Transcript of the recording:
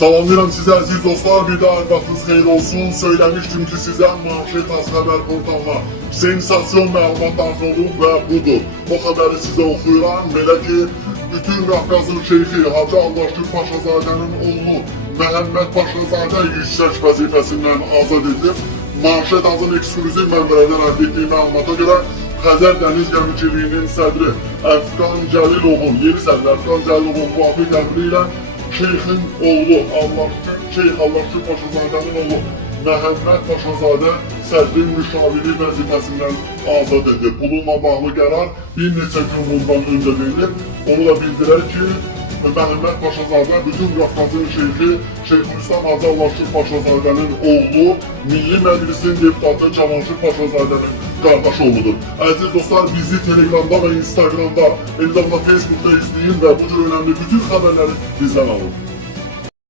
Salamlayıram size aziz dostlar, bir daha vaxtınız xeyir olsun. Söylemiştim ki size manşet az haber portalına sensasyon məlumat daxil olub və budur. O xəbəri sizə oxuyuram. Belə ki, bütün Qafqazın şeyxi Hacı Allahşükür Paşazadənin oğlu Məhəmməd Paşazadə yüksək vəzifəsindən azad edilib. Manşet azın eksklüziv mənbələrdən əldə etdiyi məlumata görə Xəzər Dəniz Gəmiciliyinin sədri Əfqan Cəlilovun, yeni sədri Əfqan Cəlilovun müvafiq əmri ilə Şeyxin oğlu Şeyx Allahşükür Paşazadənin oğlu Məhəmməd Paşazadə sədrin müşaviri vəzifəsindən azad edilib. Bununla bağlı qərar bir neçə gün bundan öncə verilib. Onu da bildirək ki, Məhəmməd Paşazadə bütün Qafqazın şeyxi Şeyxülislam Hacı Allahşükür Paşazadənin oğlu Milli Məclisin deputatı Cavanşir Paşazadənin qardaş oğludur. Əziz dostlar, bizi Telegramda və Instagramda, eyni zamanda Facebookda izləyin və bu cür önemli bütün xəbərləri bizdən alın.